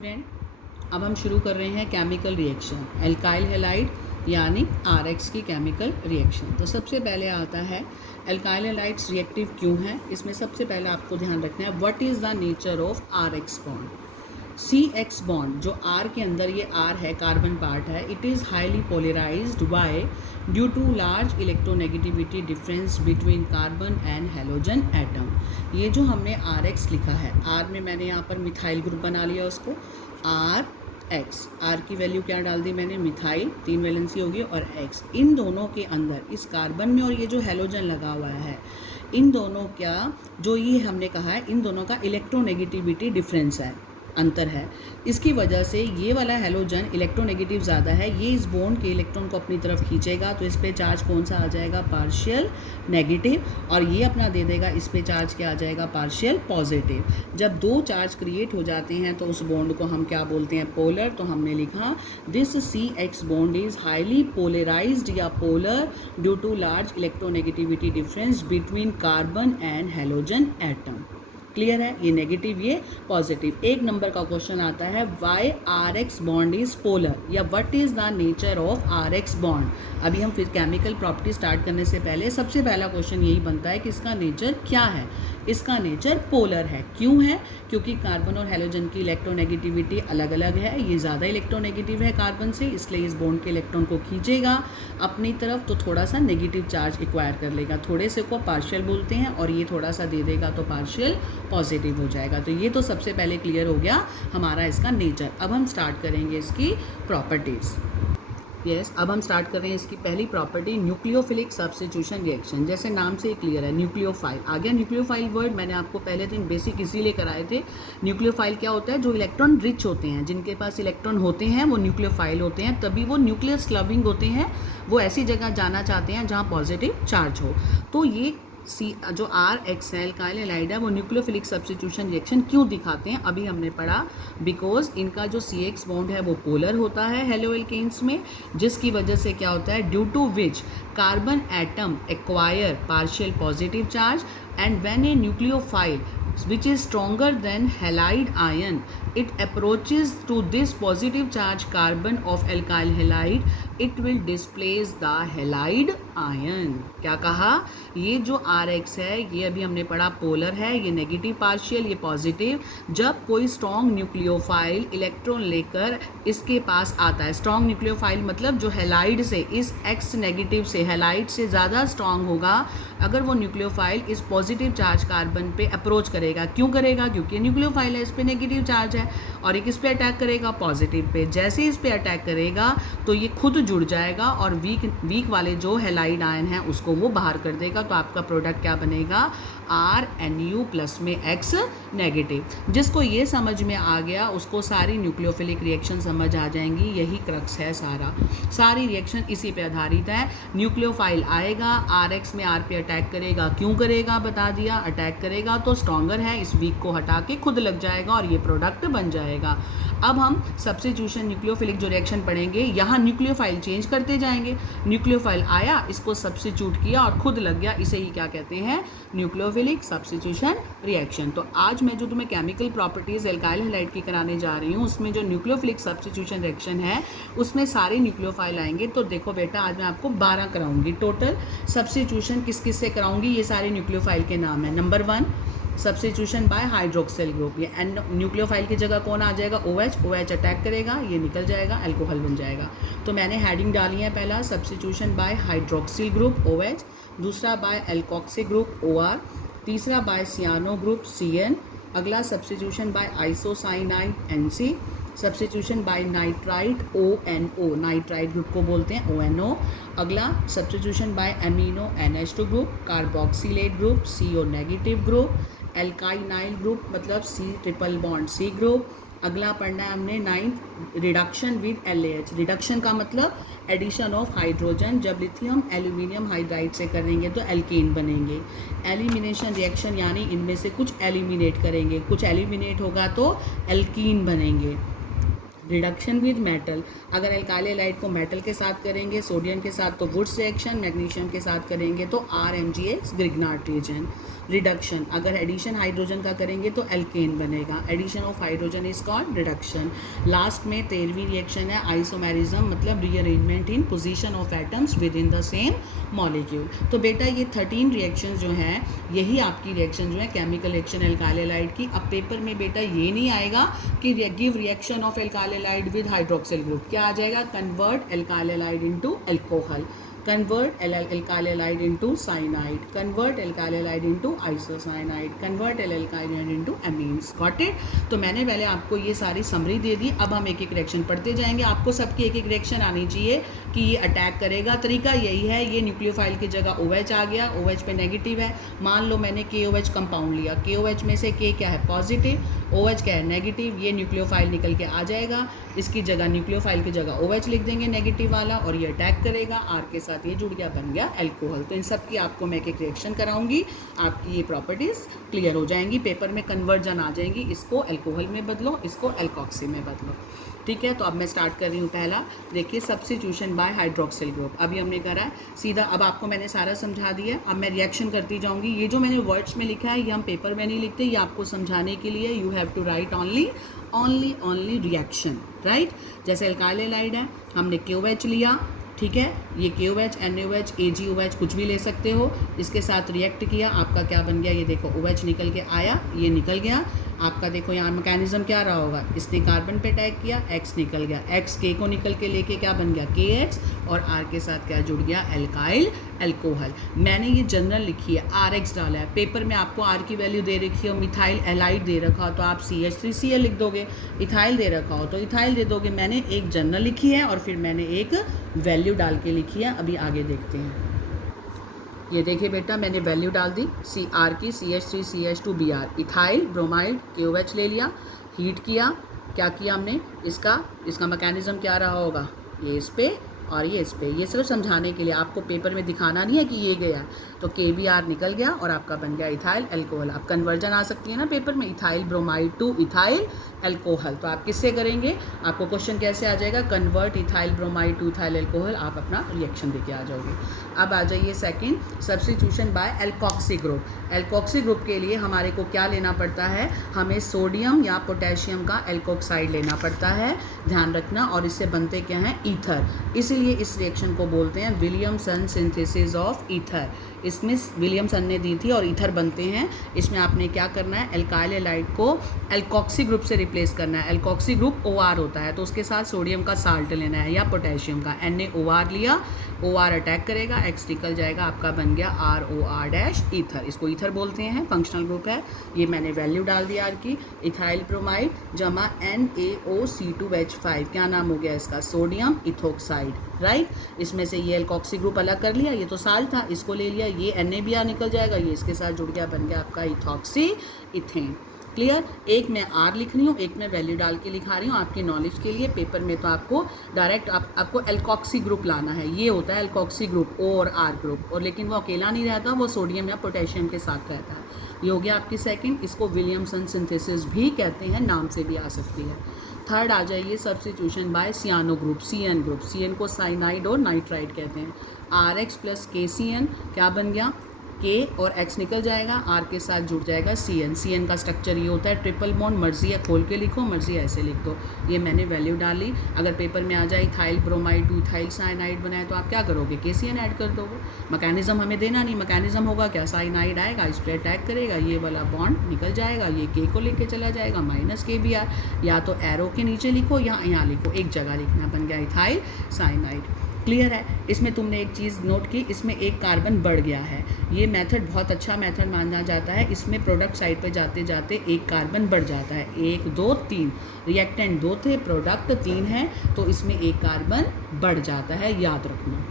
Friend, अब हम शुरू कर रहे हैं केमिकल रिएक्शन एल्काइल हैलाइड यानी RX की केमिकल रिएक्शन। तो सबसे पहले आता है एल्काइल हैलाइड्स रिएक्टिव क्यों है। इसमें सबसे पहले आपको ध्यान रखना है what is the nature of RX bond. CX bond जो R के अंदर ये R है, कार्बन पार्ट है, it is highly polarised by due to large electronegativity difference between carbon and halogen atom. ये जो हमने RX लिखा है, R में मैंने यहाँ पर मिथाइल ग्रुप बना लिया उसको RX। R की वैल्यू क्या डाल दी मैंने, मिथाइल, 3 वैलेंसी होगी, और X। इन दोनों के अंदर इस कार्बन में और ये जो हेलोजन लगा हुआ है, इन दोनों का जो ये हमने कहा है, इन दोनों का इलेक्ट्रोनेगेटिविटी डिफरेंस है, अंतर है। इसकी वजह से ये वाला हेलोजन इलेक्ट्रोनेगेटिव ज़्यादा है, ये इस बॉन्ड के इलेक्ट्रॉन को अपनी तरफ खींचेगा, तो इस पे चार्ज कौन सा आ जाएगा, पार्शियल नेगेटिव, और ये अपना दे देगा, इस पे चार्ज क्या आ जाएगा, पार्शियल पॉजिटिव। जब दो चार्ज क्रिएट हो जाते हैं तो उस बॉन्ड को हम क्या बोलते हैं, पोलर। तो हमने लिखा this CX bond is highly polarized या polar due to large electronegativity difference between carbon and halogen atom. Clear है, ये नेगेटिव ये पॉजिटिव। एक नंबर का क्वेश्चन आता है why RX bond is polar, या what is the nature of RX bond. अभी हम फिर केमिकल प्रॉपर्टी स्टार्ट करने से पहले सबसे पहला क्वेश्चन यही बनता है कि इसका नेचर क्या है। इसका नेचर पोलर है। क्यों है, क्योंकि कार्बन और हेलोजन की इलेक्ट्रोनेगेटिविटी अलग अलग है। ये ज़्यादा इलेक्ट्रोनेगेटिव है कार्बन से, इसलिए इस बॉन्ड के इलेक्ट्रॉन को खींचेगा अपनी तरफ, तो थोड़ा सा नेगेटिव चार्ज एक्वायर कर लेगा। थोड़े से को पार्शियल बोलते हैं, और ये थोड़ा सा दे देगा तो पार्शियल पॉजिटिव हो जाएगा। तो ये तो सबसे पहले क्लियर हो गया हमारा इसका नेचर। अब हम स्टार्ट करेंगे इसकी प्रॉपर्टीज़। यस, अब हम स्टार्ट कर रहे हैं इसकी पहली प्रॉपर्टी, न्यूक्लियोफिलिक सब्स्टिट्यूशन रिएक्शन। जैसे नाम से ही क्लियर है, न्यूक्लियोफाइल आ गया। न्यूक्लियोफाइल वर्ड मैंने आपको पहले दिन बेसिक इसीलिए कराए थे। न्यूक्लियोफाइल क्या होता है, जो इलेक्ट्रॉन रिच होते हैं, जिनके पास इलेक्ट्रॉन होते हैं वो न्यूक्लियोफाइल होते हैं। तभी वो न्यूक्लियस लविंग होते हैं, वो ऐसी जगह जाना चाहते हैं जहाँ पॉजिटिव चार्ज हो। तो ये जो RX है, एल्काइल हैलाइड है, वो न्यूक्लियोफिलिक सब्स्टिट्यूशन रिएक्शन क्यों दिखाते हैं, अभी हमने पढ़ा। बिकॉज इनका जो CX बॉन्ड है वो पोलर होता है हेलो एल्केन्स में, जिसकी वजह से क्या होता है, due to which carbon atom acquire partial positive charge, and when a nucleophile which is stronger than halide ion, it approaches to this positive charge carbon of alkyl halide, it will displace the halide ion। क्या कहा, ये जो RX है ये अभी हमने पढ़ा polar है, ये नेगेटिव पार्शियल, ये पॉजिटिव। जब कोई स्ट्रॉन्ग न्यूक्लियोफाइल इलेक्ट्रॉन लेकर इसके पास आता है, स्ट्रॉन्ग न्यूक्लियोफाइल मतलब जो हैलाइड से, इस X नेगेटिव से, हैलाइड से ज़्यादा स्ट्रॉन्ग होगा, अगर वो न्यूक्लियोफाइल इस पॉजिटिव चार्ज कार्बन पे अप्रोच करेगा। क्यों करेगा, क्योंकि न्यूक्लियोफाइल है, इस पे नेगेटिव चार्ज है, और ये किस पे अटैक करेगा, पॉजिटिव पे। जैसे इस पे अटैक करेगा तो ये खुद जुड़ जाएगा, और वीक वाले जो हैलाइड आयन है उसको वो बाहर कर देगा। तो आपका प्रोडक्ट क्या बनेगा, RNU प्लस में X नेगेटिव। जिसको ये समझ में आ गया उसको सारी न्यूक्लियोफिलिक रिएक्शन समझ आ जाएंगी। यही क्रक्स है, सारी रिएक्शन इसी पे आधारित है। न्यूक्लियोफाइल आएगा, RX में R पे अटैक करेगा। क्यों करेगा, बता दिया, अटैक करेगा तो स्ट्रॉन्गर है, इस वीक को हटा के खुद लग जाएगा और ये प्रोडक्ट बन जाएगा। अब हम सब्स्टिट्यूशन न्यूक्लियोफिलिक जो रिएक्शन पढ़ेंगे, यहाँ न्यूक्लियोफाइल चेंज करते जाएंगे। न्यूक्लियोफाइल आया, इसको सब्स्टिट्यूट किया और खुद लग गया, इसे ही क्या कहते हैं, न्यूक्लियोफिलिक सब्स्टिट्यूशन रिएक्शन। तो आज मैं जो तुम्हें केमिकल प्रॉपर्टीज एल्काइल हैलाइड की कराने जा रही हूँ, उसमें जो न्यूक्लियोफिलिक सब्स्टिट्यूशन रिएक्शन है उसमें सारे न्यूक्लियोफाइल आएंगे। तो देखो बेटा, आज मैं आपको 12 कराऊंगी टोटल। सब्स्टिट्यूशन किस किस से कराऊंगी, ये सारे न्यूक्लियोफाइल के नाम है। Number 1 substitution by hydroxyl group, ये एन न्यूक्लियोफाइल की जगह कौन आ जाएगा, OH अटैक करेगा, ये निकल जाएगा, अल्कोहल बन जाएगा। तो मैंने हेडिंग डाली है, पहला substitution by hydroxyl group OH, दूसरा बाय एल्कोक्सी ग्रुप OR, तीसरा बाय सियानो ग्रुप CN, अगला substitution by isocyanide NC, substitution by nitrite ONO, nitrite group को बोलते हैं ONO, अगला substitution by amino NH2 group, carboxylate group CO negative group, alkynyl group मतलब C triple bond C group. अगला पढ़ना है हमने 9th reduction with LAH। Reduction का मतलब एडिशन ऑफ हाइड्रोजन, जब लिथियम एल्यूमिनियम हाइड्राइड से करेंगे तो एल्केन बनेंगे। एलिमिनेशन रिएक्शन यानी इनमें से कुछ एलिमिनेट करेंगे, कुछ एलिमिनेट होगा तो एल्कीन बनेंगे। रिडक्शन विद मेटल, अगर एल्काइल हैलाइड को मेटल के साथ करेंगे, सोडियम के साथ तो वुड्स रिएक्शन, मैग्नीशियम के साथ करेंगे तो RMgx ग्रिग्नार्ड रिएजेंट। रिडक्शन, अगर एडिशन हाइड्रोजन का करेंगे तो एल्केन बनेगा, addition of hydrogen is called reduction. Last में 13वीं रिएक्शन है आइसोमेरिज्म, मतलब rearrangement in position of atoms within the same molecule. तो बेटा ये 13 रिएक्शन जो हैं यही आपकी रिएक्शन जो है केमिकल रिएक्शन एल्काइल हैलाइड की। अब पेपर में बेटा ये नहीं आएगा कि give reaction of alkyl halide with hydroxyl group, क्या आ जाएगा, convert alkyl halide into alcohol, convert alkyl halide into cyanide, convert alkyl halide into isocyanide, convert alkyl halide into amines. Got it? तो मैंने पहले आपको ये सारी समरी दे दी, अब हम एक एक रिएक्शन पढ़ते जाएंगे। आपको सबकी एक एक रिएक्शन आनी चाहिए कि ये अटैक करेगा। तरीका यही है, ये न्यूक्लियोफाइल की जगह OH आ गया, OH पे नेगेटिव है, मान लो मैंने KOH कंपाउंड लिया, KOH में से K क्या है पॉजिटिव, OH क्या है नेगेटिव, ये न्यूक्लियोफाइल निकल के आ जाएगा, इसकी जगह न्यूक्लियोफाइल की जगह OH लिख देंगे नेगेटिव वाला, और ये अटैक करेगा, R के साथ ये जुड़ गया, बन गया अल्कोहल। तो इन सब की आपको मैं एक एक रिएक्शन कराऊंगी, आपकी ये प्रॉपर्टीज क्लियर हो जाएंगी, पेपर में कन्वर्जन आ जाएंगी, इसको अल्कोहल में बदलो, इसको एल्कोक्सी में बदलो। ठीक है, तो अब मैं स्टार्ट कर रही हूँ। पहला देखिए, सब्स्टिट्यूशन बाय हाइड्रोक्सिल ग्रुप, अभी हमने करा है सीधा, अब आपको मैंने सारा समझा दिया, अब मैं रिएक्शन करती जाऊँगी। ये जो मैंने वर्ड्स में लिखा है ये हम पेपर में नहीं लिखते, ये आपको समझाने के लिए you have to write only reaction, right. जैसे एल्काइल हैलाइड है, हमने KOH लिया, ठीक है, ये KOH, NaOH, AgOH कुछ भी ले सकते हो, इसके साथ रिएक्ट किया, आपका क्या बन गया, ये देखो OH निकल के आया, ये निकल गया आपका, देखो यहाँ मैकेनिज्म क्या रहा होगा, इसने कार्बन पे अटैक किया, X निकल गया, X K को निकल के लेके क्या बन गया KX, और R के साथ क्या जुड़ गया एल्काइल अल्कोहल। मैंने ये जनरल लिखी है, RX डाला है, पेपर में आपको R की वैल्यू दे रखी हो, मिथाइल हैलाइड दे रखा हो तो आप CH3Cl लिख दोगे, इथाइल दे रखा हो तो इथाइल दे दोगे। मैंने एक जनरल लिखी है और फिर मैंने एक वैल्यू डाल के लिखी है, अभी आगे देखते हैं। ये देखिए बेटा, मैंने वैल्यू डाल दी CR की, CH3CH2Br, इथाइल ब्रोमाइड KOH ले लिया, हीट किया, क्या किया हमने, इसका मैकेनिज्म क्या रहा होगा, ये इस पे और ये इस पे, ये सिर्फ समझाने के लिए, आपको पेपर में दिखाना नहीं है कि ये गया, तो KBr निकल गया और आपका बन गया इथाइल अल्कोहल। अब कन्वर्जन आ सकती है ना पेपर में, ethyl bromide to ethyl alcohol, तो आप किससे करेंगे, आपको क्वेश्चन कैसे आ जाएगा, convert ethyl bromide to ethyl alcohol, आप अपना रिएक्शन देके आ जाओगे। अब आ जाइए second, substitution by alkoxy group. Alkoxy group के लिए हमारे को क्या लेना पड़ता है, हमें सोडियम या पोटेशियम का एल्कोक्साइड लेना पड़ता है, ध्यान रखना, और इससे बनते क्या हैं ईथर, इसीलिए इस रिएक्शन को बोलते हैं विलियमसन सिंथेसिस ऑफ ईथर। इसमें विलियमसन ने दी थी और ईथर बनते हैं। इसमें आपने क्या करना है, एल्काइल हैलाइड को एल्कोक्सी ग्रुप से रिप्लेस करना है। एल्कोक्सी ग्रुप OR होता है, तो उसके साथ सोडियम का साल्ट लेना है या पोटेशियम का, NaOR लिया, OR अटैक करेगा, X निकल जाएगा, आपका बन गया ROR- ईथर, इसको ईथर बोलते हैं, फंक्शनल ग्रुप है। ये मैंने वैल्यू डाल दी आर की, इथाइल ब्रोमाइड जमा NaOC2H5, क्या नाम हो गया इसका, सोडियम इथोक्साइड, राइट। इसमें से ये एल्कोक्सी ग्रुप अलग कर लिया, ये तो साल्ट था, इसको ले लिया, ये NaBr निकल जाएगा, ये इसके साथ जुड़ गया, बन गया आपका इथॉक्सी इथेन। क्लियर, एक मैं R लिख रही हूँ, एक मैं वैल्यू डाल के लिखा रही हूँ आपकी नॉलेज के लिए। पेपर में तो आपको डायरेक्ट आपको एल्कोक्सी ग्रुप लाना है, ये होता है एल्कोक्सी ग्रुप, O और R ग्रुप, और लेकिन वो अकेला नहीं रहता, वो सोडियम या पोटेशियम के साथ रहता है। ये हो गया आपकी सेकंड, इसको विलियमसन सिंथेसिस भी कहते हैं, नाम से भी आ सकती है। थर्ड आ जाइए, substitution by cyano group, CN group, CN को साइनाइड और नाइट्राइड कहते हैं। RX प्लस KCN क्या बन गया, K और X निकल जाएगा, R के साथ जुड़ जाएगा CN। CN का स्ट्रक्चर ये होता है ट्रिपल बॉन्ड, मर्जी है खोल के लिखो, मर्जी ऐसे लिख दो। ये मैंने वैल्यू डाली। अगर पेपर में आ जाए ethyl bromide to ethyl cyanide बनाए तो आप क्या करोगे, KCN ऐड कर दोगे। मैकेनिज्म हमें देना नहीं, मैकेनिज्म होगा क्या, साइनाइड आएगा, इस पर अटैक करेगा, ये वाला बॉन्ड निकल जाएगा, ये K को लेके चला जाएगा, -KBr, या तो एरो के नीचे लिखो या यहाँ लिखो, एक जगह लिखना, बन गया इथाइल साइनाइड। क्लियर है। इसमें तुमने एक चीज़ नोट की, इसमें एक कार्बन बढ़ गया है। ये मेथड बहुत अच्छा मेथड माना जाता है। इसमें प्रोडक्ट साइड पे जाते जाते एक कार्बन बढ़ जाता है, 1 2 3, रिएक्टेंट 2 थे, प्रोडक्ट 3 है, तो इसमें एक कार्बन बढ़ जाता है, याद रखना।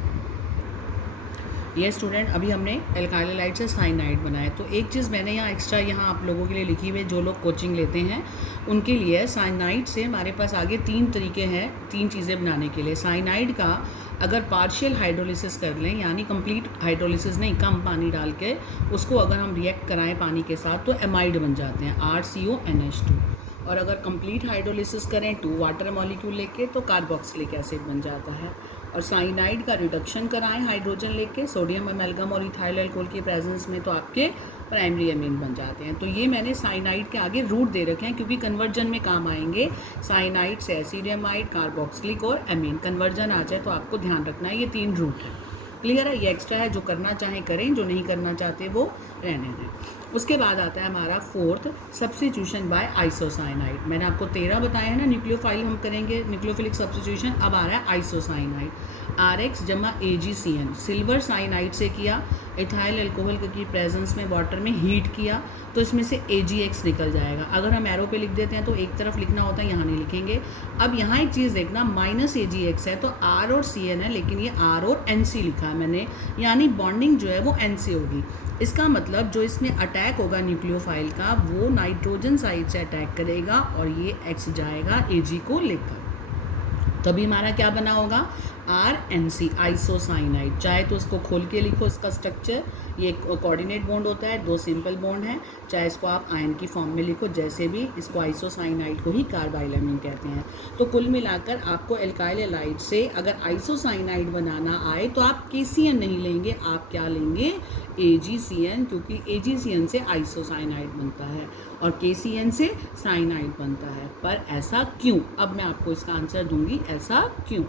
ये स्टूडेंट, अभी हमने एल्काइल हैलाइड से साइनाइड बनाया, तो एक चीज़ मैंने यहाँ एक्स्ट्रा यहाँ आप लोगों के लिए लिखी हुई है, जो लोग कोचिंग लेते हैं उनके लिए। साइनाइड से हमारे पास आगे 3 तरीके हैं, 3 चीज़ें बनाने के लिए। साइनाइड का अगर पार्शियल हाइड्रोलिसिस कर लें, यानी कंप्लीट हाइड्रोलिसिस नहीं, कम पानी डाल के उसको अगर हम रिएक्ट कराएं पानी के साथ, तो एमाइड बन जाते हैं, RCONH2। और अगर कंप्लीट हाइड्रोलिसिस करें 2 वाटर मॉलिक्यूल लेके तो कार्बोक्सिलिक एसिड बन जाता है। और साइनाइड का रिडक्शन कराएं हाइड्रोजन लेके सोडियम अमेलगम और इथाइल अल्कोहल की प्रेजेंस में तो आपके प्राइमरी एमीन बन जाते हैं। तो ये मैंने साइनाइड के आगे रूट दे रखे हैं क्योंकि कन्वर्जन में काम आएंगे। साइनाइड से एसिडियमाइड, कार्बोक्सिलिक और एमीन कन्वर्जन आ जाए तो आपको ध्यान रखना है ये 3 रूट है। क्लियर है? ये एक्स्ट्रा है, जो करना चाहें करें, जो नहीं करना चाहते वो रहने दें। उसके बाद आता है हमारा 4th सब्स्टिट्यूशन बाय आइसोसाइनाइड। मैंने आपको 13 बताया है ना न्यूक्लियोफाइल हम करेंगे न्यूक्लियोफिलिक सब्स्टिट्यूशन। अब आ रहा है आइसोसाइनाइड। RX जमा AgCN सिल्वर साइनाइड से किया, इथाइल अल्कोहल की प्रेजेंस में वाटर में हीट किया तो इसमें से AgX निकल जाएगा। अगर हम एरो पे लिख देते हैं तो एक तरफ लिखना होता है, यहाँ नहीं लिखेंगे। अब यहाँ एक चीज़ देखना, -AgX है तो R और CN है, लेकिन ये R और NC लिखा है मैंने, यानी बॉन्डिंग जो है वो NC होगी। इसका मतलब जो इसमें अटैक होगा न्यूक्लियोफाइल का वो नाइट्रोजन साइड से अटैक करेगा और ये X जाएगा Ag को लेकर, तभी हमारा क्या बना होगा RNC आइसोसाइनाइड। चाहे तो उसको खोल के लिखो इसका स्ट्रक्चर, ये कोऑर्डिनेट बॉन्ड होता है, 2 सिंपल बॉन्ड हैं, चाहे इसको आप आयन की फॉर्म में लिखो, जैसे भी इसको आइसोसाइनाइड को ही कार्बाइलामीन कहते हैं। तो कुल मिलाकर आपको एल्काइल हैलाइड से अगर आइसोसाइनाइड बनाना आए तो आप KCN नहीं लेंगे, आप क्या लेंगे AgCN, क्योंकि AgCN से आइसोसाइनाइड बनता है और KCN से साइनाइड बनता है। पर ऐसा क्यों? अब मैं आपको इसका आंसर दूंगी, ऐसा क्यों।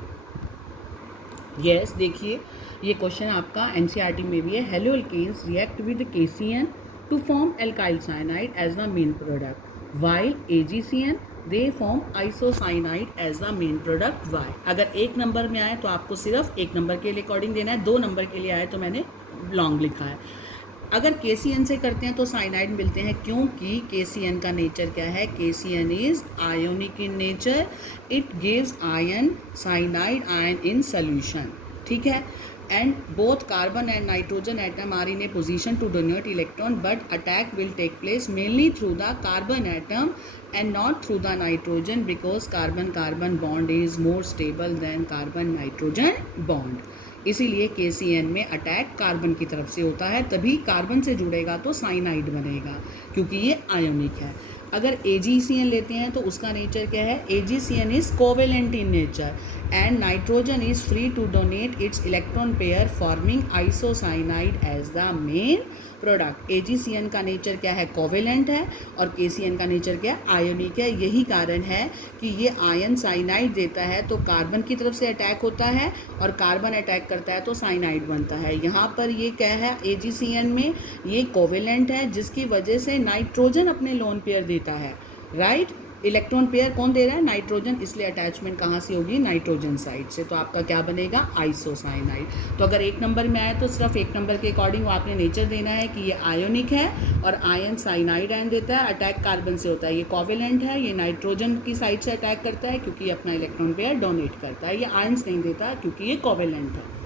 यस, देखिए ये क्वेश्चन आपका NCERT में भी है। Haloalkanes react with KCN to form alkyl cyanide as the main product, while AgCN they form isocyanide as the main product. Why अगर 1 नंबर में आए तो आपको सिर्फ 1 नंबर के लिए अकॉर्डिंग देना है, 2 नंबर के लिए आए तो मैंने लॉन्ग लिखा है। अगर KCN से करते हैं तो साइनाइड मिलते हैं, क्योंकि KCN का नेचर क्या है, KCN is ionic in nature, it gives ion, cyanide ion in solution, ठीक है। And both carbon and nitrogen atom are in a position to donate electron, but attack will take place mainly through the carbon atom and not through the nitrogen because carbon-carbon bond is more stable than carbon-nitrogen bond। इसीलिए KCN में attack carbon की तरफ से होता है, तभी carbon से जुड़ेगा तो साइनाइड बनेगा क्योंकि ये आयोनिक है। अगर AgCN लेते हैं तो उसका नेचर क्या है, AgCN is covalent in nature and nitrogen is free to donate its electron pair forming isocyanide as the main product. AgCN का नेचर क्या है, कोवेलेंट है, और KCN का नेचर क्या है, आयोनिक है। यही कारण है कि ये आयन साइनाइड देता है तो कार्बन की तरफ से अटैक होता है और कार्बन अटैक करता है तो साइनाइड बनता है। यहाँ पर ये क्या है, AgCN में ये कोवेलेंट है जिसकी वजह से नाइट्रोजन अपने लोन पेयर देता है, राइट। इलेक्ट्रॉन पेयर कौन दे रहा है, नाइट्रोजन, इसलिए अटैचमेंट कहाँ से होगी, नाइट्रोजन साइड से। तो आपका क्या बनेगा, आइसोसाइनाइड। तो अगर 1 नंबर में आए तो सिर्फ 1 नंबर के अकॉर्डिंग आपने नेचर देना है कि ये आयोनिक है और आयन साइनाइड आयन देता है, अटैक कार्बन से होता है, ये कोवेलेंट है, ये नाइट्रोजन की साइड से अटैक करता है क्योंकि ये अपना इलेक्ट्रॉन पेयर डोनेट करता है, ये आयंस नहीं देता क्योंकि ये कोवेलेंट है।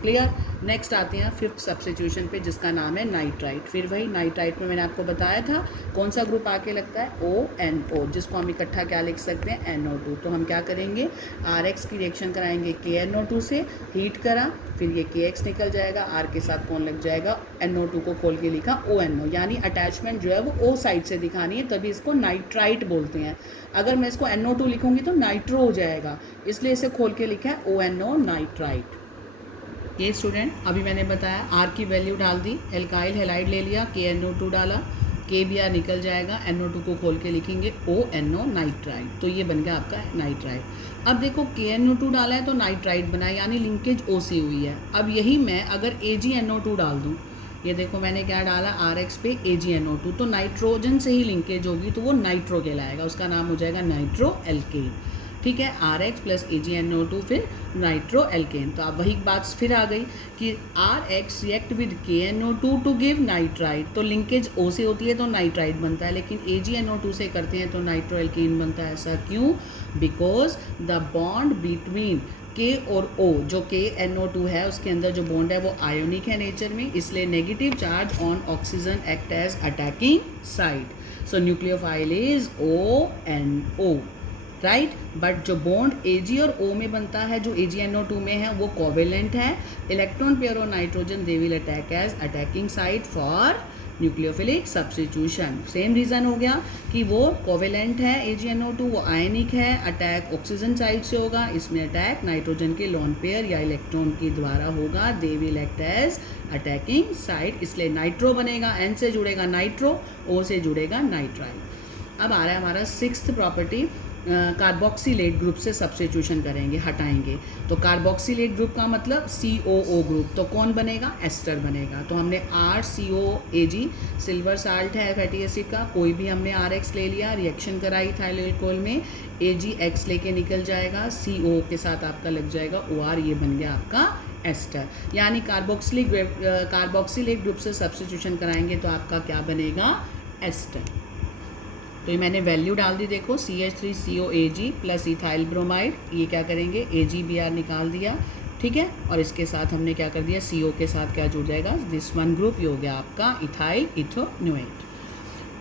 क्लियर। नेक्स्ट आते हैं 5th सब्स्टिट्यूशन पे जिसका नाम है नाइट्राइट। फिर वही नाइट्राइट में मैंने आपको बताया था कौन सा ग्रुप आके लगता है, ONO, जिसको हम इकट्ठा क्या लिख सकते हैं, NO2। तो हम क्या करेंगे, RX की रिएक्शन कराएंगे KNO2 से, हीट करा, फिर ये KX निकल जाएगा, R के साथ कौन लग जाएगा, NO2 को खोल के लिखा ONO, यानी अटैचमेंट जो है वो O साइड से दिखानी है, तभी इसको नाइट्राइट बोलते हैं। अगर मैं इसको NO2 लिखूंगी तो नाइट्रो हो जाएगा, इसलिए इसे खोल के लिखा है ONO नाइट्राइट। ये स्टूडेंट अभी मैंने बताया, R की वैल्यू डाल दी, एल्काइल हैलाइड ले लिया, KNO2 डाला, KBr निकल जाएगा, NO2 को खोल के लिखेंगे ONO नाइट्राइट, तो ये बन गया आपका नाइट्राइट। अब देखो KNO2 डाला है तो नाइट्राइट बना, यानी लिंकेज O से हुई है। अब यही मैं अगर AgNO2 डाल दूँ, ये देखो मैंने क्या डाला, RX पे AgNO2, तो नाइट्रोजन से ही लिंकेज होगी तो वो नाइट्रो कहलाएगा, उसका नाम हो जाएगा नाइट्रो एल्केन, ठीक है। RX प्लस AgNO2 फिर नाइट्रो एल्केन। तो अब वही बात फिर आ गई कि RX react with KNO2 to give nitrite, तो लिंकेज O से होती है तो नाइट्राइट बनता है, लेकिन AgNO2 से करते हैं तो नाइट्रो एल्केन बनता है। ऐसा क्यों, because the bond between K और O, जो KNO2 है उसके अंदर जो बॉन्ड है वो आयोनिक है नेचर में, इसलिए negative charge on oxygen act as attacking side, so nucleophile is ONO, right. But जो बॉन्ड Ag और O में बनता है, जो AgNO2 में है, वो कोवेलेंट है। इलेक्ट्रॉन पेयर और nitrogen they will attack as attacking side for nucleophilic substitution. Same reason हो गया कि वो कोवेलेंट है AgNO2, वो आयनिक है, अटैक ऑक्सीजन साइड से होगा, इसमें अटैक नाइट्रोजन के लोन पेयर या इलेक्ट्रॉन के द्वारा होगा। They will act as attacking side, इसलिए नाइट्रो बनेगा, N से जुड़ेगा नाइट्रो, O से जुड़ेगा नाइट्राइल। अब आ रहा है हमारा सिक्स्थ प्रॉपर्टी, कार्बोक्सिलेट ग्रुप से सब्स्टिट्यूशन करेंगे, हटाएंगे। तो कार्बोक्सिलेट ग्रुप का मतलब COO ग्रुप, तो कौन बनेगा, एस्टर बनेगा। तो हमने RCOAG सिल्वर साल्ट है फैटी एसिड का, कोई भी हमने RX ले लिया, रिएक्शन कराई इथाइल अल्कोहल में, AgX लेके निकल जाएगा, CO के साथ आपका लग जाएगा OR, ये बन गया आपका एस्टर। यानी कार्बोक्सिलेट ग्रुप से सब्स्टिट्यूशन कराएंगे तो आपका क्या बनेगा, एस्टर। तो ये मैंने वैल्यू डाल दी, देखो CH3COAG प्लस इथाइल ब्रोमाइड, ये क्या करेंगे AgBr निकाल दिया, ठीक है। और इसके साथ हमने क्या कर दिया, CO के साथ क्या जुड़ जाएगा, दिस वन ग्रुप, ये हो गया आपका इथाइल इथोन्यूएट।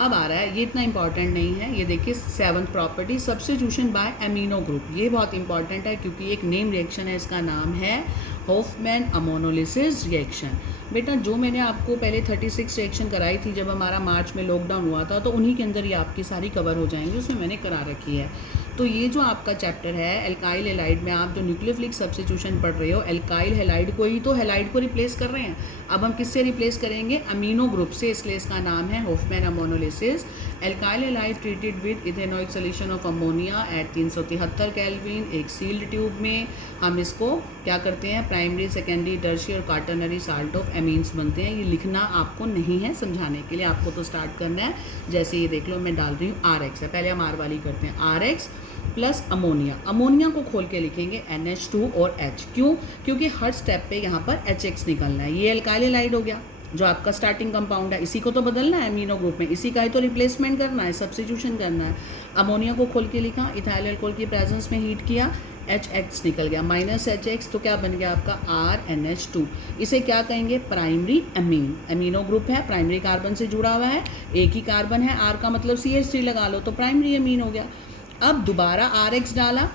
अब आ रहा है, ये इतना इंपॉर्टेंट नहीं है, ये देखिए seventh property, substitution by amino group. ये बहुत इंपॉर्टेंट है क्योंकि एक नेम रिएक्शन है, इसका नाम है हॉफमैन अमोनोलिसिस रिएक्शन। बेटा जो मैंने आपको पहले 36 रिएक्शन कराई थी जब हमारा मार्च में लॉकडाउन हुआ था, तो उन्हीं के अंदर ये आपकी सारी कवर हो जाएंगी, उसमें मैंने करा रखी है। तो ये जो आपका चैप्टर है एल्काइल हेलाइड में, आप जो न्यूक्लियोफिलिक सब्स्टिट्यूशन पढ़ रहे हो, एल्काइल हेलाइड को ही तो हेलाइड को रिप्लेस कर रहे हैं। अब हम किससे रिप्लेस करेंगे, अमीनो ग्रुप से, इसलिए इसका नाम है Hofmann ammonolysis. Alkyl halide treated with ethanoic solution of ammonia at 373 kelvin, एक सील्ड ट्यूब में हम इसको क्या करते हैं, प्राइमरी सेकेंडरी टर्शियरी और क्वाटरनरी साल्ट ऑफ एमीन्स बनते हैं। ये लिखना आपको नहीं है, समझाने के लिए आपको तो स्टार्ट करना है। जैसे ये देख लो, मैं डाल रही हूँ RX है, पहले हम R वाली करते हैं, RX प्लस अमोनिया। अमोनिया को खोल के लिखेंगे NH2 और H, क्यों, क्योंकि हर स्टेप पे यहाँ पर HX निकलना है। ये एल्काइल हेलाइड हो गया जो आपका स्टार्टिंग कंपाउंड है, इसी को तो बदलना है अमीनो ग्रुप में, इसी का ही तो रिप्लेसमेंट करना है, सब्स्टिट्यूशन करना है। अमोनिया को खोल के लिखा, इथाइल अल्कोहल की प्रेजेंस में हीट किया, HX निकल गया, माइनस HX, तो क्या बन गया आपका RNH2। इसे क्या कहेंगे, प्राइमरी अमीन। अमीनो ग्रुप है, प्राइमरी कार्बन से जुड़ा हुआ है, एक ही कार्बन है, R का मतलब CH3 लगा लो, तो प्राइमरी अमीन हो गया। अब दोबारा RX डाला,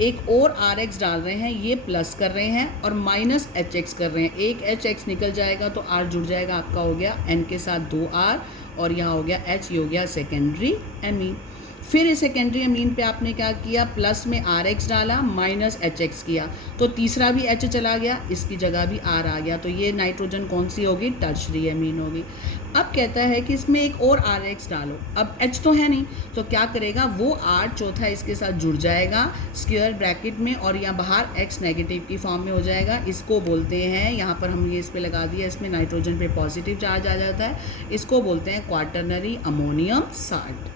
एक और RX डाल रहे हैं, ये प्लस कर रहे हैं और माइनस HX कर रहे हैं, एक HX निकल जाएगा तो R जुड़ जाएगा, आपका हो गया N के साथ 2 R, और यहाँ हो गया H, ये हो गया सेकेंडरी अमीन। फिर इस सेकेंडरी अमीन पे आपने क्या किया, प्लस में RX डाला, माइनस HX किया, तो तीसरा भी H चला गया, इसकी जगह भी R आ गया, तो ये नाइट्रोजन कौन सी होगी, टर्शरी अमीन होगी। अब कहता है कि इसमें एक और RX डालो, अब H तो है नहीं, तो क्या करेगा, वो R चौथा इसके साथ जुड़ जाएगा स्क्वायर ब्रैकेट में, और यहाँ बाहर X नेगेटिव की फॉर्म में हो जाएगा। इसको बोलते हैं, यहाँ पर हम ये इस पे लगा दिया, इसमें नाइट्रोजन पे पॉजिटिव चार्ज आ जाता है, इसको बोलते हैं क्वाटरनरी अमोनियम साल्ट।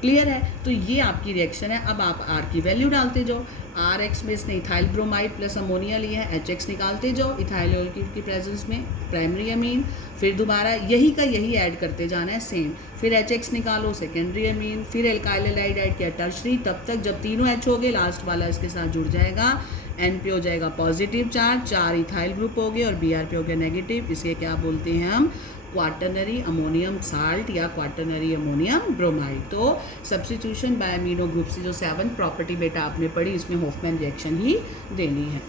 क्लियर है, तो ये आपकी रिएक्शन है। अब आप R की वैल्यू डालते जाओ, RX में इसने इथाइल ब्रोमाइड प्लस अमोनिया लिया है, HX निकालते जाओ इथाइल अल्कोहल की प्रेजेंस में, प्राइमरी अमीन, फिर दोबारा यही का यही ऐड करते जाना है सेम, फिर HX निकालो, सेकेंडरी अमीन, फिर एल्काइल हैलाइड ऐड किया, टर्शरी, तब तक जब तीनों H हो गए, लास्ट वाला इसके साथ जुड़ जाएगा, N पे हो जाएगा पॉजिटिव चार्ज, 4 इथाइल ग्रुप हो गए, और Br पे हो गया नेगेटिव, इसे क्या बोलते हैं हम, क्वाटरनरी अमोनियम साल्ट या क्वाटरनरी अमोनियम ब्रोमाइड। तो सब्स्टिट्यूशन बाय अमीनो ग्रुप से जो 7th प्रॉपर्टी बेटा आपने पढ़ी, इसमें हॉफमैन रिएक्शन ही देनी है।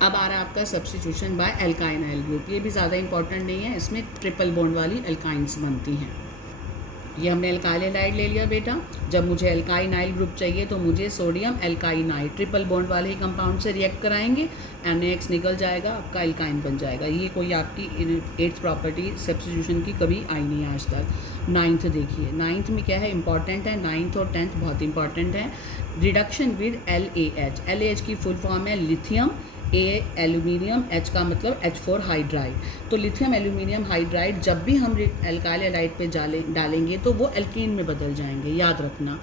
अब आ रहा है आपका सब्स्टिट्यूशन बाय एल्काइनाइल ग्रुप, ये भी ज़्यादा इंपॉर्टेंट नहीं है, इसमें ट्रिपल बॉन्ड वाली एल्काइंस बनती हैं। ये हमने एल्काइल हैलाइड ले लिया बेटा, जब मुझे एल्काइनाइल ग्रुप चाहिए तो मुझे सोडियम एल्काइनाइड ट्रिपल बॉन्ड वाले ही कंपाउंड से रिएक्ट कराएंगे, NaX निकल जाएगा, आपका एल्काइन बन जाएगा। ये कोई आपकी 8th प्रॉपर्टी सब्स्टिट्यूशन की कभी आई नहीं आज तक। 9th देखिए, 9th में क्या है, इंपॉर्टेंट है, 9th और 10th बहुत इंपॉर्टेंट है। रिडक्शन विद LAH, LAH की फुल फॉर्म है लिथियम, A एल्यूमिनियम, H का मतलब H4 हाइड्राइड। तो लिथियम एल्यूमिनियम हाइड्राइड जब भी हम एल्काइल हैलाइड पे डालेंगे तो वो एल्कीन में बदल जाएंगे, याद रखना।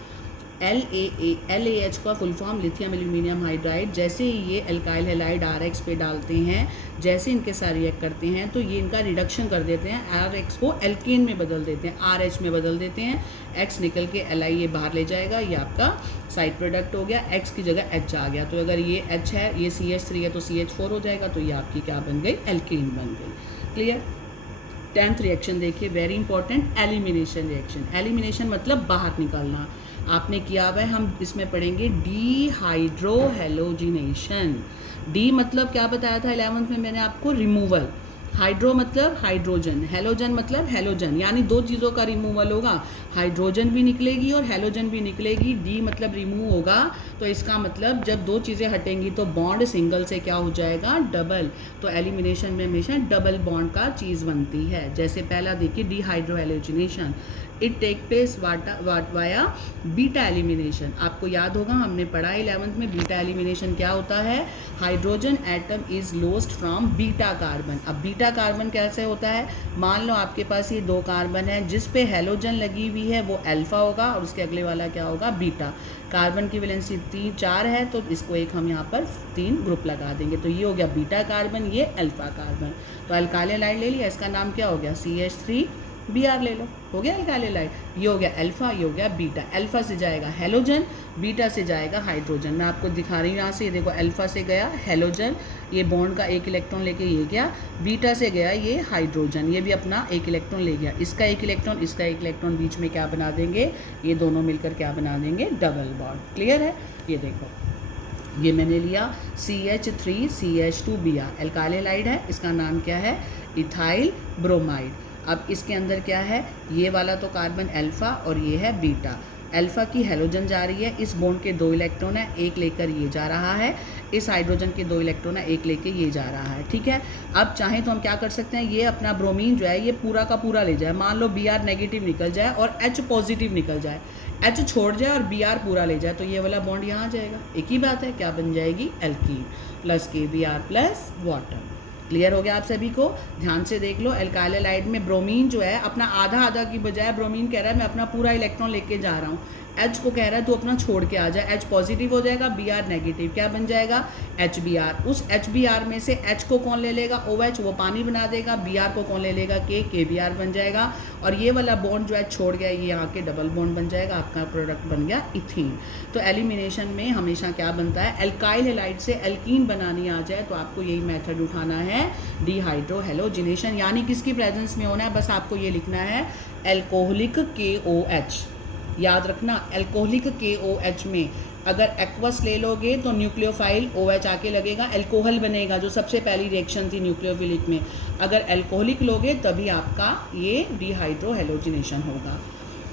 LAH का full form lithium aluminium hydride. जैसे ही ये एल्काइल हैलाइड RX पे डालते हैं, जैसे इनके साथ रिएक्ट करते हैं तो ये इनका रिडक्शन कर देते हैं, RX को एल्कीन में बदल देते हैं, RH में बदल देते हैं, X निकल के Li ये बाहर ले जाएगा, ये आपका साइड प्रोडक्ट हो गया, X की जगह H आ गया। तो अगर ये H है, ये CH3 है तो CH4 हो जाएगा, तो ये आपकी क्या बन गई, एल्कीन बन गई। क्लियर। 10th रिएक्शन देखिए, very important, elimination reaction. Elimination मतलब बाहर निकालना, आपने किया हुआ है, हम इसमें पढ़ेंगे डीहाइड्रोहेलोजिनेशन। डी मतलब क्या बताया था 11th में मैंने आपको, रिमूवल। हाइड्रो मतलब हाइड्रोजन, हेलोजन मतलब हेलोजन, यानी दो चीज़ों का रिमूवल होगा, हाइड्रोजन भी निकलेगी और हेलोजन भी निकलेगी। डी मतलब रिमूव होगा, तो इसका मतलब जब दो चीज़ें हटेंगी तो बॉन्ड सिंगल से क्या हो जाएगा, डबल। तो एलिमिनेशन में हमेशा डबल बॉन्ड का चीज़ बनती है। जैसे पहला देखिए dehydro elimination, it take place via beta elimination. आपको याद होगा हमने पढ़ा 11th में बीटा एलिमिनेशन क्या होता है, hydrogen atom is lost from beta carbon. अब बीटा कार्बन कैसे होता है, मान लो आपके पास ये दो कार्बन है, जिस पे हेलोजन लगी हुई है वो अल्फा होगा और उसके अगले वाला क्या होगा, बीटा। कार्बन की वैलेंसी 4 है, तो इसको एक हम यहाँ पर 3 ग्रुप लगा देंगे, तो ये हो गया बीटा कार्बन, ये अल्फा कार्बन। तो अल्काइल हैलाइड ले लिया, इसका नाम क्या हो गया, CH3Br ले लो, हो गया अल्काइल हैलाइड। ये हो गया अल्फा, ये हो गया बीटा। अल्फा से जाएगा हेलोजन, बीटा से जाएगा हाइड्रोजन। मैं आपको दिखा रही हूँ यहाँ से, ये देखो अल्फा से गया हेलोजन, ये बॉन्ड का एक इलेक्ट्रॉन लेके ये गया, बीटा से गया ये हाइड्रोजन, ये भी अपना एक इलेक्ट्रॉन ले गया, इसका एक इलेक्ट्रॉन, इसका एक इलेक्ट्रॉन, बीच में क्या बना देंगे, ये दोनों मिलकर क्या बना देंगे, डबल बॉन्ड। क्लियर है, ये देखो ये मैंने लिया CH3CH2Br, अल्काइल हैलाइड है, इसका नाम क्या है, इथाइल ब्रोमाइड। अब इसके अंदर क्या है, ये वाला तो कार्बन अल्फा और ये है बीटा। अल्फा की हेलोजन जा रही है, इस बॉन्ड के 2 इलेक्ट्रॉन है, एक लेकर ये जा रहा है, इस हाइड्रोजन के 2 इलेक्ट्रॉन है, एक लेके ये जा रहा है। ठीक है, अब चाहें तो हम क्या कर सकते हैं, ये अपना ब्रोमीन जो है ये पूरा का पूरा ले जाए, मान लो Br नेगेटिव निकल जाए और H पॉजिटिव निकल जाए, H छोड़ जाए और Br पूरा ले जाए, तो ये वाला बॉन्ड यहाँ आ जाएगा। एक ही बात है, क्या बन जाएगी, alkene plus KBr plus water. Clear हो गया आप सभी को, ध्यान से देख लो। अल्काइल हैलाइड में ब्रोमीन जो है अपना आधा आधा की बजाय ब्रोमीन कह रहा है मैं अपना पूरा इलेक्ट्रॉन लेके जा रहा हूँ, H को कह रहा है तू अपना छोड़ के आ जा, H पॉजिटिव हो जाएगा, Br नेगेटिव, क्या बन जाएगा, HBr। उस HBr में से H को कौन ले लेगा, OH, वो पानी बना देगा, Br को कौन ले लेगा, KBr बन जाएगा, और ये वाला बॉन्ड जो है छोड़ गया, ये यहाँ के डबल बॉन्ड बन जाएगा, आपका प्रोडक्ट बन गया इथीन। तो एलिमिनेशन में हमेशा क्या बनता है, अल्काइल हैलाइड से एल्कीन बनानी आ जाए तो आपको यही मेथड उठाना है, डिहाइड्रो हेलोजिनेशन, यानी किसकी प्रेजेंस में होना है, बस आपको ये लिखना है एल्कोहलिक KOH। याद रखना, एल्कोहलिक KOH में अगर एक्वस ले लोगे तो न्यूक्लियोफाइल OH आके लगेगा, एल्कोहल बनेगा, जो सबसे पहली रिएक्शन थी न्यूक्लियोफिलिक में। अगर एल्कोहलिक लोगे तभी आपका ये डिहाइड्रो हेलोजिनेशन होगा।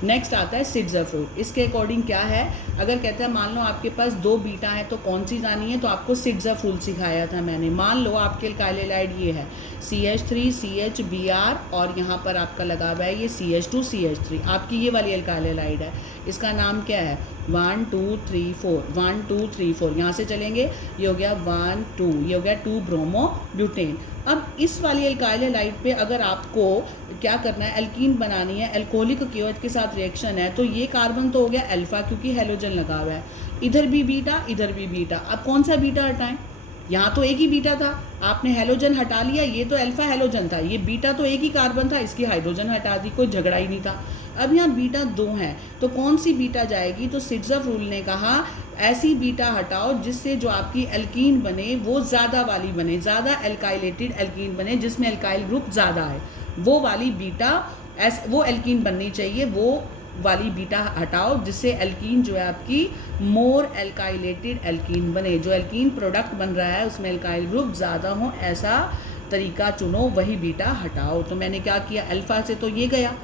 नेक्स्ट आता है सिड्जर फ्रूट। इसके अकॉर्डिंग क्या है, अगर कहते हैं मान लो आपके पास 2 बीटा है तो कौन सी जानी है, तो आपको सिड्जर फ्रूट सिखाया था मैंने। मान लो आपके अल्काइल हैलाइड ये है CH3CH Br और यहाँ पर आपका लगा हुआ है ये CH2CH3, आपकी ये वाली अल्काइल हैलाइड है, इसका नाम क्या है 1 2 3 4, 1 2 3 4, यहाँ से चलेंगे, ये हो गया 1 2, ये हो गया 2 ब्रोमो ब्यूटेन। अब इस वाली अल्काइल हैलाइड पे अगर आपको क्या करना है, एल्कीन बनानी है, एल्कोहलिक KOH के साथ रिएक्शन है, तो ये कार्बन तो हो गया अल्फा क्योंकि हेलोजन लगा हुआ है, इधर भी बीटा, इधर भी बीटा। अब कौन सा बीटा हटाएं, यहाँ तो एक ही बीटा था, आपने हेलोजन हटा लिया, ये तो अल्फा हेलोजन था, ये बीटा तो एक ही कार्बन था, इसकी हाइड्रोजन हटा दी, कोई झगड़ा ही नहीं था। अब यहाँ बीटा 2 है, तो कौन सी बीटा जाएगी, तो सिड्जर रूल ने कहा ऐसी बीटा हटाओ जिससे जो आपकी एल्कीन बने वो ज़्यादा वाली बने, ज़्यादा एल्काइलेटेड एल्कीन बने, जिसमें एल्काइल ग्रुप ज़्यादा है, वो वाली बीटा वो एल्कीन बननी चाहिए, वो वाली बीटा हटाओ जिससे एल्कीन जो है आपकी मोर एल्काइलेटेड एल्कीन बने, जो एल्कीन प्रोडक्ट बन रहा है उसमें एल्काइल ग्रुप ज़्यादा हो, ऐसा तरीका चुनो, वही बीटा हटाओ। तो मैंने क्या किया, अल्फा से तो ये गया,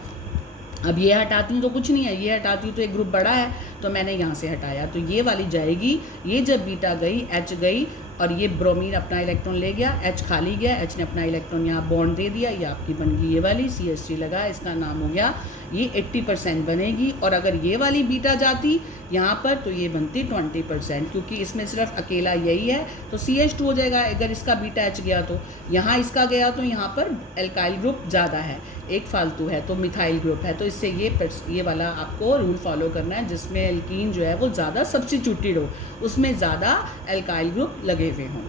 अब ये हटाती हूँ तो कुछ नहीं है, ये हटाती हूँ तो एक ग्रुप बड़ा है, तो मैंने यहाँ से हटाया, तो ये वाली जाएगी। ये जब बीटा गई, H गई और ये ब्रोमीन अपना इलेक्ट्रॉन ले गया, H खाली गया, H ने अपना इलेक्ट्रॉन यहाँ बॉन्ड दे दिया, ये आपकी बन गई ये वाली CH3 लगा, इसका नाम हो गया, ये 80% बनेगी। और अगर ये वाली बीटा जाती यहाँ पर तो ये बनती 20%, क्योंकि इसमें सिर्फ अकेला यही है, तो CH2 हो जाएगा। अगर इसका बीटा H गया तो यहाँ इसका गया, तो यहाँ पर एल्काइल ग्रुप ज़्यादा है, एक फालतू है तो मिथाइल ग्रुप है, तो इससे ये वाला आपको रूल फॉलो करना है जिसमें एल्कीन जो है वो ज़्यादा सब्स्टिट्यूटेड हो, उसमें ज़्यादा एल्काइल ग्रुप लगे हुए हों।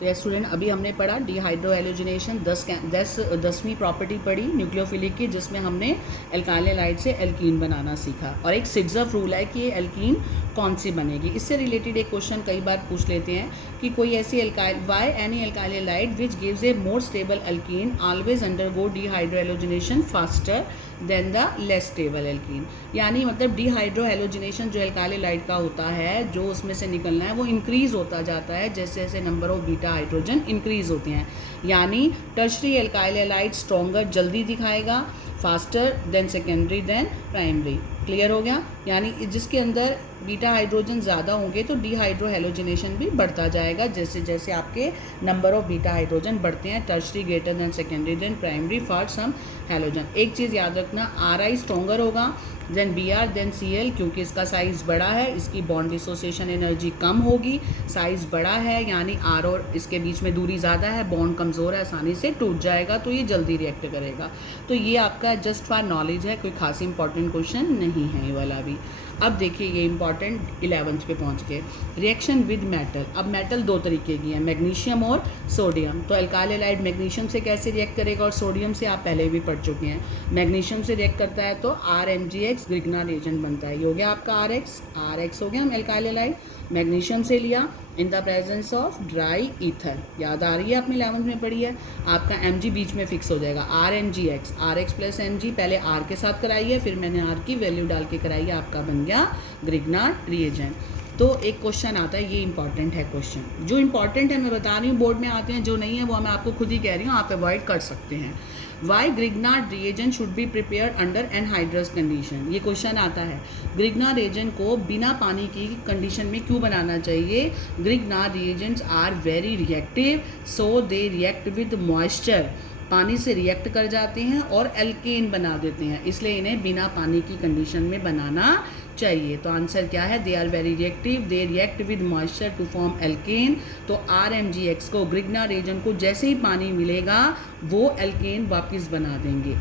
तो स्टूडेंट अभी हमने पढ़ा डिहाइड्रो हेलोजिनेशन, 10वीं प्रॉपर्टी पढ़ी न्यूक्लियोफिलिक की, जिसमें हमने अल्काइल हैलाइड से एल्कीन बनाना सीखा, और एक सिड्जर रूल है कि ये एल्कीन कौन सी बनेगी। इससे रिलेटेड एक क्वेश्चन कई बार पूछ लेते हैं कि कोई ऐसी alkyl, why any alkyl halide which gives a more stable alkene always undergo dehydrohalogenation faster than the less stable alkene. यानी मतलब डिहाइड्रोहेलोजिनेशन जो एल्काइल हैलाइड का होता है, जो उसमें से निकलना है वो इंक्रीज होता जाता है जैसे जैसे number of beta hydrogen increase होते हैं। यानी टर्शरी एल्काइल हैलाइड स्ट्रॉन्गर जल्दी दिखाएगा, faster than secondary than primary. Clear हो गया? यानी जिसके अंदर बीटा हाइड्रोजन ज़्यादा होंगे तो डिहाइड्रोहेलोजिनेशन भी बढ़ता जाएगा जैसे जैसे आपके नंबर ऑफ बीटा हाइड्रोजन बढ़ते हैं। Tertiary greater than secondary than primary for some halogen. एक चीज़ याद रखना, RI स्ट्रॉन्गर होगा देन Br देन Cl, क्योंकि इसका साइज़ बड़ा है, इसकी बॉन्ड डिसोसिएशन एनर्जी कम होगी। साइज़ बड़ा है यानी R और इसके बीच में दूरी ज़्यादा है, बॉन्ड कमज़ोर है, आसानी से टूट जाएगा, तो ये जल्दी रिएक्ट करेगा। तो ये आपका जस्ट फॉर नॉलेज है, कोई खास इंपॉर्टेंट क्वेश्चन नहीं है ये वाला भी। अब देखिए ये इंपॉर्टेंट 11th पे पहुंच गए। Reaction with metal. अब मेटल दो तरीके की है, मैग्नीशियम और सोडियम। तो एल्काइल हैलाइड मैग्नीशियम से कैसे रिएक्ट करेगा और सोडियम से आप पहले भी पढ़ चुके हैं। मैग्नीशियम से रिएक्ट करता है तो RMgX ग्रिग्नार्ड एजेंट बनता है। ये हो गया आपका RX हो गया हम एल्काइल हैलाइड। मैग्नीशियम से लिया in the presence of dry ether. याद आ रही है, आपने 11th में पढ़ी है। आपका Mg बीच में फिक्स हो जाएगा, RMgX, RX प्लस Mg। पहले R के साथ कराइए, फिर मैंने R की वैल्यू डाल के कराई है, आपका बन गया ग्रिग्नार्ड रिएजेंट। तो एक क्वेश्चन आता है, ये इंपॉर्टेंट है क्वेश्चन। जो इंपॉर्टेंट है मैं बता रही हूँ, बोर्ड में आते हैं, जो नहीं है वो मैं आपको खुद ही कह रही हूँ, आप अवॉइड कर सकते हैं। Why Grignard reagent should be prepare under anhydrous condition. ये क्वेश्चन आता है, ग्रिग्नार्ड रिएजेंट को बिना पानी की कंडीशन में क्यों बनाना चाहिए। Grignard reagents are very reactive, so they react with moisture. पानी से रिएक्ट कर जाते हैं और एल्केन बना देते हैं, इसलिए इन्हें बिना पानी की कंडीशन में बनाना चाहिए। तो आंसर क्या है, they are very reactive, they react with moisture to form alkane. तो RMgX को, ग्रिग्नार्ड रिएजेंट को जैसे ही पानी मिलेगा वो एल्केन वापस बना देंगे।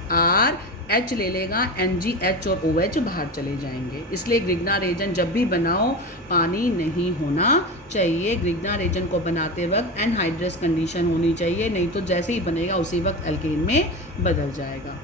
RH ले लेगा, NgH और OH बाहर चले जाएंगे। इसलिए ग्रिग्नार्ड रिएजेंट जब भी बनाओ पानी नहीं होना चाहिए। ग्रिग्नार्ड रिएजेंट को बनाते वक्त एनहाइड्रस कंडीशन होनी चाहिए, नहीं तो जैसे ही बनेगा उसी वक्त एल्केन में बदल जाएगा।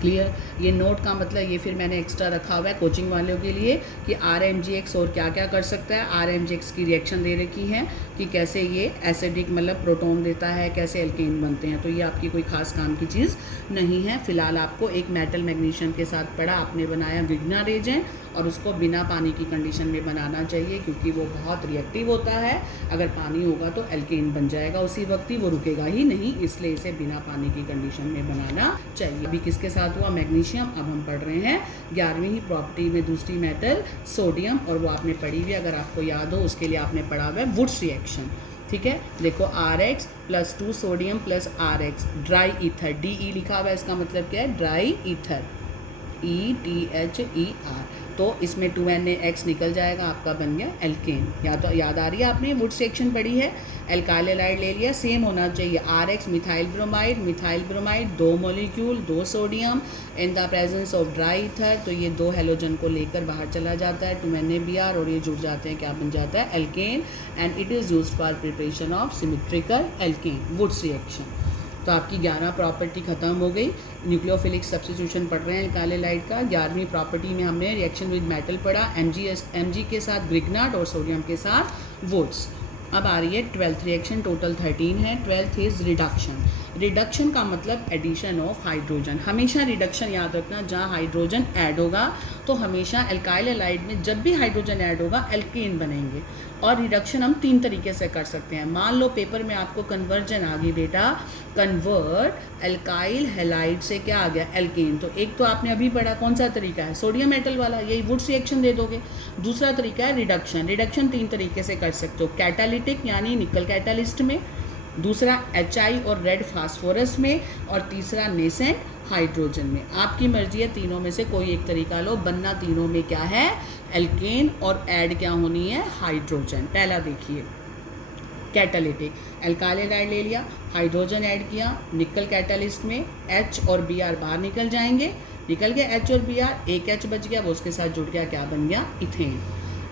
क्लियर? ये नोट का मतलब ये फिर मैंने एक्स्ट्रा रखा हुआ है कोचिंग वालों के लिए कि RMgX और क्या क्या कर सकता है। RMgX की रिएक्शन दे रखी है कि कैसे ये एसिडिक मतलब प्रोटॉन देता है, कैसे एल्केन बनते हैं। तो ये आपकी कोई खास काम की चीज़ नहीं है। फिलहाल आपको एक मेटल मैग्नीशियम के साथ पढ़ा, आपने बनाया ग्रिग्नार्ड रिएजेंट और उसको बिना पानी की कंडीशन में बनाना चाहिए क्योंकि वो बहुत रिएक्टिव होता है। अगर पानी होगा तो एल्केन बन जाएगा उसी वक्त ही, वो रुकेगा ही नहीं, इसलिए इसे बिना पानी की कंडीशन में बनाना चाहिए। अभी किसके साथ हुआ, मैग्नीशियम। अब हम पढ़ रहे हैं 11वीं ही प्रॉपर्टी में दूसरी मेटल सोडियम, और वो आपने पढ़ी हुई, अगर आपको याद हो उसके लिए आपने पढ़ा हुआ है वुड्स रिएक्शन। ठीक है, देखो RX plus 2 sodium plus RX dry ether, DE लिखा हुआ है, इसका मतलब क्या है, ड्राई ईथर, ETHER। तो इसमें 2NaX निकल जाएगा, आपका बन गया एल्केन। याद आ रही है, आपने वुड सेक्शन पढ़ी है। एल्काइल हैलाइड ले लिया, सेम होना चाहिए। RX methyl bromide 2 molecule 2 sodium in the presence of dry ether. तो ये 2 हेलोजन को लेकर बाहर चला जाता है, 2NaBr, और ये जुड़ जाते हैं, क्या बन जाता है, alkane. And it is used for preparation of symmetrical alkane, Wurtz reaction. तो आपकी 11 प्रॉपर्टी खत्म हो गई। न्यूक्लियोफिलिक सब्स्टिट्यूशन पढ़ रहे हैं एल्काइल हैलाइड का। 11वीं प्रॉपर्टी में हमने रिएक्शन विद मेटल पढ़ा, Mg के साथ ग्रिग्नार्ड और सोडियम के साथ वुड्स। अब आ रही है 12th रिएक्शन, टोटल 13 है। 12th is reduction. रिडक्शन का मतलब एडिशन ऑफ हाइड्रोजन। हमेशा रिडक्शन याद रखना, जहाँ हाइड्रोजन ऐड होगा तो हमेशा एल्काइल हैलाइड में जब भी हाइड्रोजन ऐड होगा एल्केन बनेंगे। और रिडक्शन हम 3 तरीके से कर सकते हैं। मान लो पेपर में आपको कन्वर्जन आ गई बेटा, कन्वर्ट एल्काइल हैलाइड से क्या आ गया, एल्केन। तो एक तो आपने अभी पढ़ा, कौन सा तरीका है, सोडियम मेटल वाला, यही वुड्स रिएक्शन दे दोगे। दूसरा तरीका है रिडक्शन। रिडक्शन 3 तरीके से कर सकते हो, कैटालिटिक यानी निकल कैटालिस्ट में, दूसरा HI और रेड फास्फोरस में, और तीसरा नेसेंट हाइड्रोजन में। आपकी मर्जी है, तीनों में से कोई एक तरीका लो, बनना तीनों में क्या है, एल्केन, और ऐड क्या होनी है, हाइड्रोजन। पहला देखिए कैटालिटिक, एल्काइल हैलाइड ले लिया, हाइड्रोजन ऐड किया निकल कैटालिस्ट में, H और Br बाहर निकल जाएंगे, निकल गए H और Br, एक H बच गया, वो उसके साथ जुड़ गया, क्या बन गया, इथेन।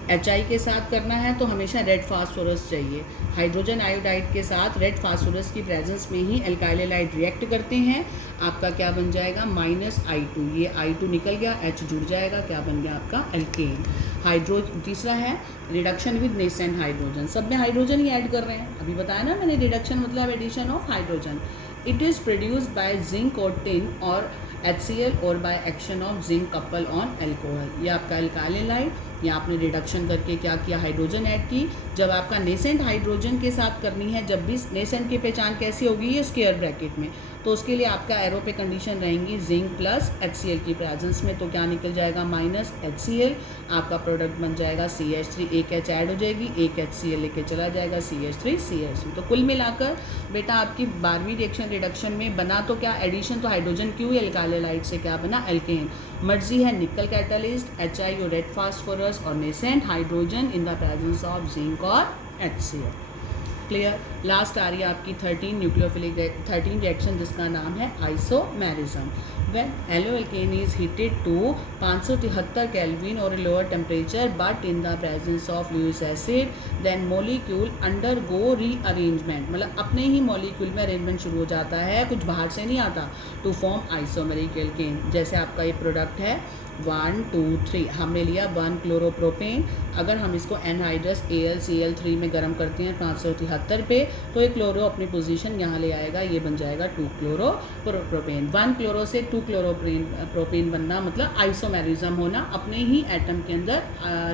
HI के साथ करना है तो हमेशा रेड फास्फोरस चाहिए। हाइड्रोजन आयोडाइड के साथ रेड फास्फोरस की प्रेजेंस में ही एल्काइल हैलाइड रिएक्ट करते हैं, आपका क्या बन जाएगा, -I2। ये I2 निकल गया, H जुड़ जाएगा, क्या बन गया आपका, एल्केन। तीसरा है रिडक्शन विद नेसेंट हाइड्रोजन। सब में हाइड्रोजन ही ऐड कर रहे हैं, अभी बताया ना मैंने, रिडक्शन मतलब addition of hydrogen. It is produced by zinc और टिन और HCl और by action of zinc couple on alcohol. ये आपका अल्काइल हैलाइड, यहाँ आपने रिडक्शन करके क्या किया, हाइड्रोजन ऐड की। जब आपका नेसेंट हाइड्रोजन के साथ करनी है, जब भी नेसेंट की पहचान कैसी होगी, ये स्क्वायर ब्रैकेट में, तो उसके लिए आपका एरो पे कंडीशन रहेंगी जिंक प्लस HCl की प्रेजेंस में, तो क्या निकल जाएगा माइनस HCl, आपका प्रोडक्ट बन जाएगा CH3, एक H ऐड हो जाएगी, एक HCl लेके चला जाएगा CH3 CH3। तो कुल मिलाकर बेटा आपकी 12वीं रिएक्शन रिडक्शन में बना तो क्या एडिशन, तो हाइड्रोजन क्यों, अल्काइल हैलाइड से क्या बना, एल्केन। मर्जी है निकल कैटलिस्ट, HIO रेड फास्फोरस और nascent hydrogen in the presence of zinc और HCl। क्लियर। लास्ट आ रही है आपकी 13 रिएक्शन जिसका नाम है isomerism. When haloalkane is heated to 573 Kelvin or a lower temperature but in the presence of Lewis acid, then molecule undergo rearrangement, मतलब अपने ही molecule में अरेंजमेंट शुरू हो जाता है, कुछ बाहर से नहीं आता, टू फॉर्म आइसोमेरिक एल्केन। जैसे आपका ये प्रोडक्ट है 1 2 3, हमने लिया 1 क्लोरोप्रोपेन, अगर हम इसको एनहाइड्रस AlCl3 में गर्म करते हैं 573 पे, तो ये क्लोरो अपनी पोजीशन यहाँ ले आएगा, ये बन जाएगा 2 क्लोरोप्रोपेन। 1 क्लोरो से 2 क्लोरोप्रोपेन बनना मतलब आइसोमेरिज्म होना, अपने ही एटम के अंदर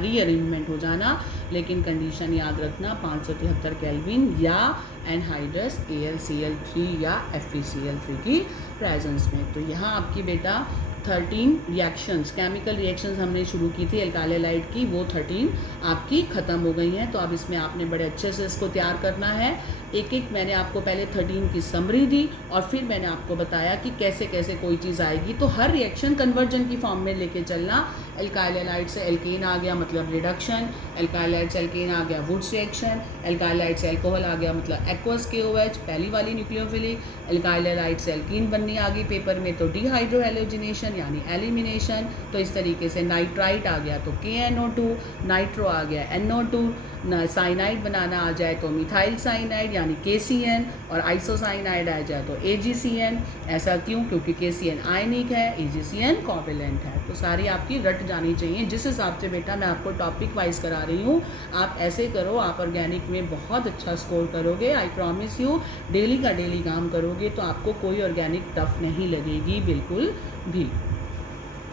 रीअरेंजमेंट हो जाना, लेकिन कंडीशन याद रखना 573 केल्विन या एनहाइड्रस AlCl3 या FeCl3 की प्रेजेंस में। तो यहाँ आपकी बेटा 13 रिएक्शंस, केमिकल रिएक्शंस हमने शुरू की थी अल्काइल हैलाइड की, वो 13 आपकी ख़त्म हो गई हैं। तो अब इसमें आपने बड़े अच्छे से इसको तैयार करना है। एक एक मैंने आपको पहले 13 की समरी दी और फिर मैंने आपको बताया कि कैसे कैसे कोई चीज़ आएगी। तो हर रिएक्शन कन्वर्जन की फॉर्म में लेके चलना। अल्काइल हैलाइड से एल्केन आ गया मतलब रिडक्शन, अल्काइल हैलाइड से एल्केन आ गया वुड्स रिएक्शन, अल्काइल हैलाइड से अल्कोहल आ गया मतलब एक्वस KOH पहली वाली न्यूक्लियोफिलिक, अल्काइल हैलाइड से एल्कीन बननी आ गई पेपर में तो डिहाइड्रोहेलोजिनेशन यानी एलिमिनेशन। तो इस तरीके से नाइट्राइट आ गया तो KNO2, नाइट्रो आ गया NO2, साइनाइड बनाना आ जाए तो मिथाइल साइनाइड यानी KCN, और आइसोसाइनाइड आ जाए तो AgCN। ऐसा क्यों? क्योंकि KCN आयनिक है, AgCN कोवेलेंट है। तो सारी आपकी रट जानी चाहिए। जिस हिसाब से बेटा मैं आपको टॉपिक वाइज करा रही हूँ, आप ऐसे करो, आप ऑर्गेनिक में बहुत अच्छा स्कोर करोगे। आई प्रॉमिस यू, डेली का डेली काम करोगे तो आपको कोई ऑर्गेनिक टफ नहीं लगेगी बिल्कुल भी।